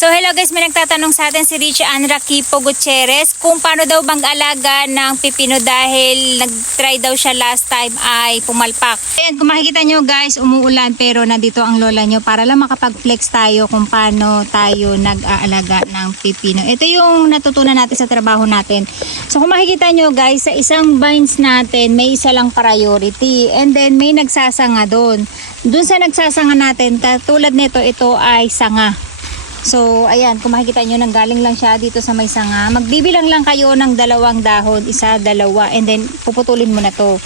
So hello guys, may nagtatanong sa atin si Richie Anra Kipo Gutierrez kung paano daw mag-alaga ng pipino dahil nag-try daw siya last time ay pumalpak. And kung makikita nyo guys, umuulan pero nandito ang lola nyo para lang makapag-flex tayo kung paano tayo nag-aalaga ng pipino. Ito yung natutunan natin sa trabaho natin. So kung makikita nyo guys, sa isang vines natin may isa lang priority and then may nagsasanga doon. Doon sa nagsasanga natin, katulad nito, ito ay sanga. So, ayan, kung makikita nyo, nanggaling lang siya dito sa may sanga. Magbibilang lang kayo ng 2 dahon, 1, 2, and then puputulin mo na to.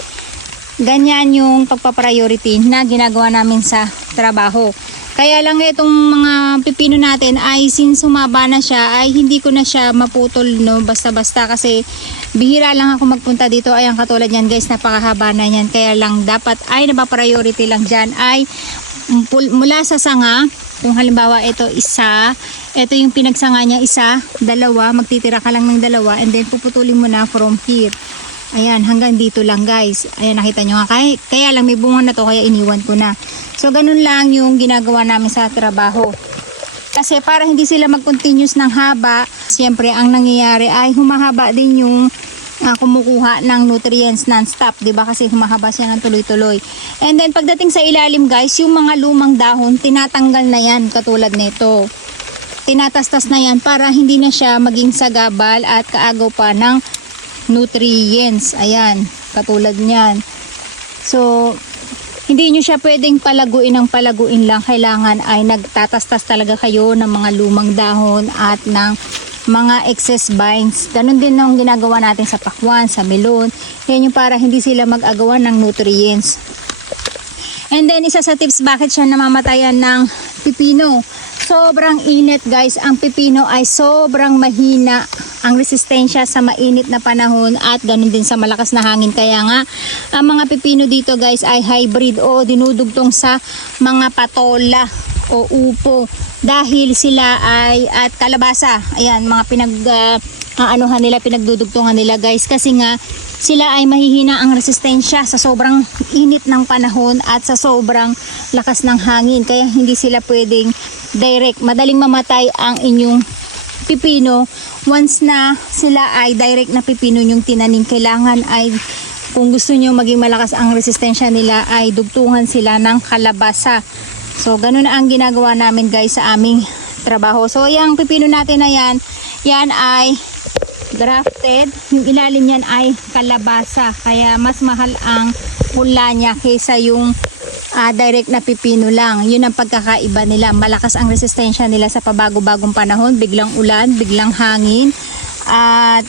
Ganyan yung pagpapriority na ginagawa namin sa trabaho. Kaya lang itong mga pipino natin ay since sumaba na siya, ay hindi ko na siya maputol, no, basta-basta kasi bihira lang ako magpunta dito. Ayan, katulad yan guys, napakahaba na yan. Kaya lang dapat ay napapriority lang dyan ay mula sa sanga. Kung halimbawa ito isa, ito yung pinagsanga niya isa, 2, magtitira ka lang ng 2 and then puputulin mo na from here. Ayan, hanggang dito lang guys. Ayan, nakita nyo nga, kaya lang may bunga na to kaya iniwan ko na. So ganun lang yung ginagawa namin sa trabaho. Kasi para hindi sila mag-continuous ng haba, siyempre ang nangyayari ay humahaba din yung kumukuha ng nutrients non-stop, 'di ba? Kasi humahaba siya ng tuloy-tuloy. And then pagdating sa ilalim, guys, yung mga lumang dahon, tinatanggal na 'yan katulad nito. Tinatastas na 'yan para hindi na siya maging sagabal at kaagaw pa ng nutrients. Ayan, katulad niyan. So, hindi nyo siya pwedeng palaguin ng palaguin lang. Kailangan ay nagtatastas talaga kayo ng mga lumang dahon at ng mga excess vines. Ganun din ang ginagawa natin sa pakwan, sa melon. Yan yung para hindi sila mag-agawan ng nutrients. And then isa sa tips bakit siya namamatayan ng pipino. Sobrang init guys. Ang pipino ay sobrang mahina ang resistensya sa mainit na panahon at ganun din sa malakas na hangin. Kaya nga ang mga pipino dito guys ay hybrid o dinudugtong sa mga patola o upo dahil sila ay at kalabasa. Ayan, mga pinagdudugtungan nila guys kasi nga sila ay mahihina ang resistensya sa sobrang init ng panahon at sa sobrang lakas ng hangin. Kaya hindi sila pwedeng direct. Madaling mamatay ang inyong pipino once na sila ay direct na pipino yung tinanim. Kailangan ay kung gusto nyo maging malakas ang resistensya nila ay dugtungan sila ng kalabasa. So, ganun ang ginagawa namin guys sa aming trabaho. So, yung pipino natin na yan ay grafted. Yung ilalim yan ay kalabasa. Kaya mas mahal ang pula niya kaysa yung direct na pipino lang. Yun ang pagkakaiba nila. Malakas ang resistensya nila sa pabago-bagong panahon. Biglang ulan, biglang hangin, at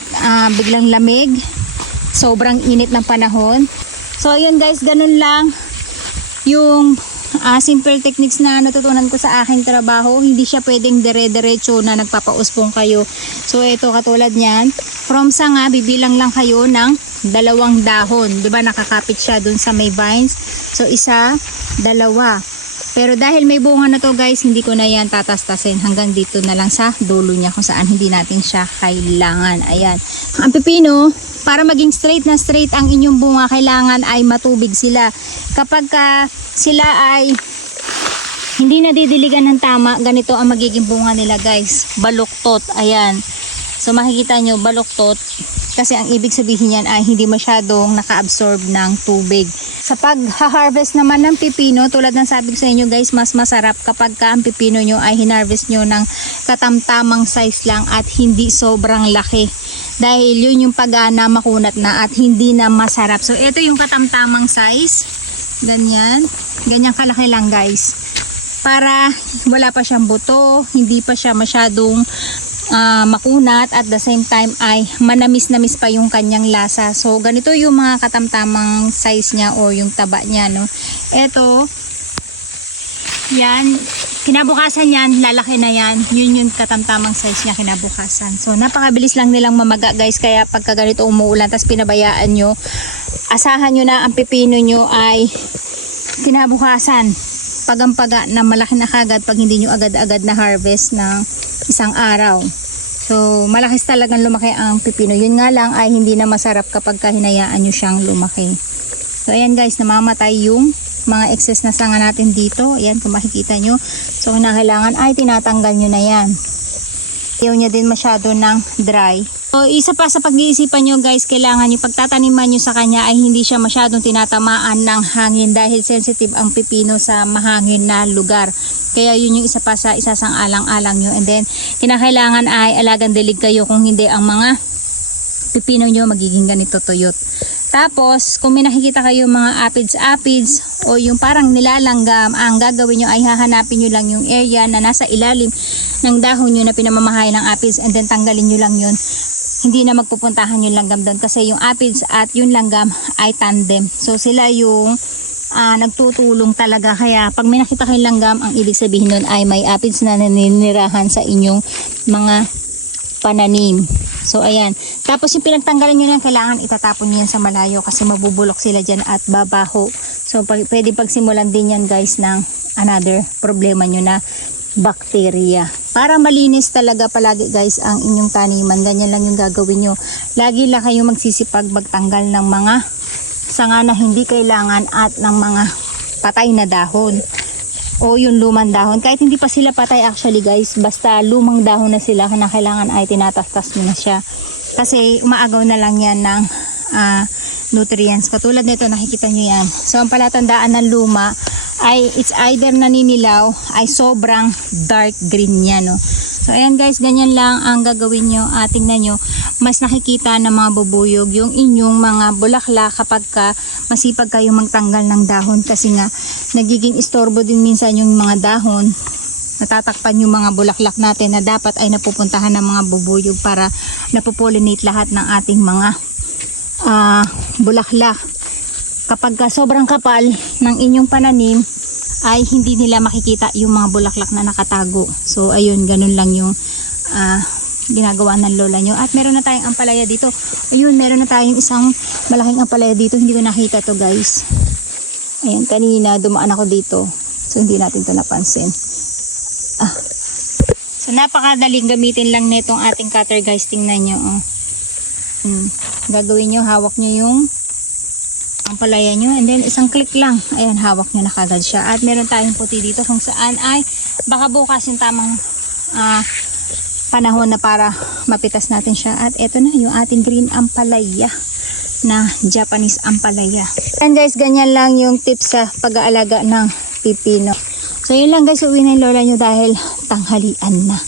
biglang lamig. Sobrang init ng panahon. So, ayun guys, ganun lang yung simple techniques na natutunan ko sa aking trabaho. Hindi siya pwedeng dire-diretso na nagpapauspong kayo. So ito katulad niyan, from sanga bibilang lang kayo ng 2 dahon, 'di ba? Nakakapit siya dun sa may vines. So 1, 2. Pero dahil may bunga na to guys, hindi ko na yan tatastasin. Hanggang dito na lang sa dulo niya kung saan hindi natin siya kailangan. Ayan. Ang pipino, para maging straight na straight ang inyong bunga, kailangan ay matubig sila. Kapag sila ay hindi nadidiligan ng tama, ganito ang magiging bunga nila guys. Baluktot. Ayan. So makikita nyo, baluktot. Kasi ang ibig sabihin yan ay hindi masyadong naka-absorb ng tubig. Sa pag-harvest naman ng pipino, tulad ng sabi ko sa inyo guys, mas masarap kapag ang pipino nyo ay hinarvest nyo ng katamtamang size lang at hindi sobrang laki. Dahil yun yung pagana makunat na at hindi na masarap. So ito yung katamtamang size. Ganyan. Ganyan kalaki lang guys. Para wala pa siyang buto, hindi pa siya masyadong makunat at the same time ay manamis-namis pa yung kanyang lasa. So ganito yung mga katamtamang size niya o yung taba niya, no. Ito yan, kinabukasan yan, lalaki na yan. Yun yung katamtamang size niya kinabukasan. So napakabilis lang nilang mamaga guys. Kaya pagka ganito umuulan tas pinabayaan nyo, asahan nyo na ang pipino nyo ay kinabukasan pagampaga na malaki na kagad pag hindi nyo agad-agad na harvest ng isang araw. So malaki talagang lumaki ang pipino. Yun nga lang ay hindi na masarap kapag hinayaan nyo siyang lumaki. So ayan guys, namamatay yung mga excess na sanga natin dito. Ayan, kung makikita nyo. So, kailangan ay tinatanggal nyo na yan. Ayaw niya din masyado ng dry. So, isa pa sa pag-iisipan nyo guys, kailangan yung pagtataniman nyo sa kanya ay hindi siya masyadong tinatamaan ng hangin dahil sensitive ang pipino sa mahangin na lugar. Kaya yun yung isa pa sa isasang alang-alang nyo. And then, kinakailangan ay alagang dilig kayo, kung hindi ang mga pipino nyo magiging ganito tuyot. Tapos, kung may nakikita kayo mga apids o yung parang nilalanggam, ang gagawin nyo ay hahanapin nyo lang yung area na nasa ilalim ng dahon nyo na pinamamahay ng apids and then tanggalin nyo lang yun. Hindi na magpupuntahan yung langgam doon kasi yung apids at yung langgam ay tandem. So, sila yung nagtutulong talaga. Kaya, pag may nakita kayong langgam, ang ibig sabihin nun ay may apids na naninirahan sa inyong mga pananim. So, ayan. Tapos, yung pinagtanggalan nyo yan, kailangan itatapon nyo yan sa malayo kasi mabubulok sila dyan at babaho. So, pwede pagsimulan din yan guys ng another problema nyo na bacteria. Para malinis talaga palagi guys ang inyong taniman. Ganyan lang yung gagawin nyo. Lagi lang kayong magsisipag magtanggal ng mga sanga na hindi kailangan at ng mga patay na dahon. O yung lumang dahon. Kahit hindi pa sila patay actually guys, basta lumang dahon na sila na kailangan ay tinatastas nyo na siya. Kasi umaagaw na lang yan ng nutrients. Katulad nito, nakikita nyo yan. So ang palatandaan ng luma ay it's either naninilaw ay sobrang dark green niya. No? So ayan guys, ganyan lang ang gagawin nyo. Tingnan nyo, mas nakikita ng mga bubuyog yung inyong mga bulaklak kapag masipag kayo magtanggal ng dahon kasi nga nagiging istorbo din minsan yung mga dahon, natatakpan yung mga bulaklak natin na dapat ay napupuntahan ng mga bubuyog para napopollinate lahat ng ating mga bulaklak. Kapag sobrang kapal ng inyong pananim ay hindi nila makikita yung mga bulaklak na nakatago. So ayun, ganun lang yung ginagawa ng lola nyo. At meron na tayong ampalaya dito. Ayun, meron na tayong isang malaking ampalaya dito. Hindi ko nakita to guys. Ayan, kanina dumaan ako dito. So hindi natin to napansin. So napakadaling gamitin lang nitong ating cutter guys. Tingnan nyo. Gagawin nyo, hawak nyo yung ampalaya nyo. And then isang click lang. Ayan, hawak nyo na kagad siya. At meron tayong puti dito kung saan ay baka bukas yung tamang panahon na para mapitas natin siya. At eto na yung ating green ampalaya na Japanese ampalaya. And guys, ganyan lang yung tips sa pag-aalaga ng pipino. So yun lang guys, uwi na yung lola nyo dahil tanghalian na.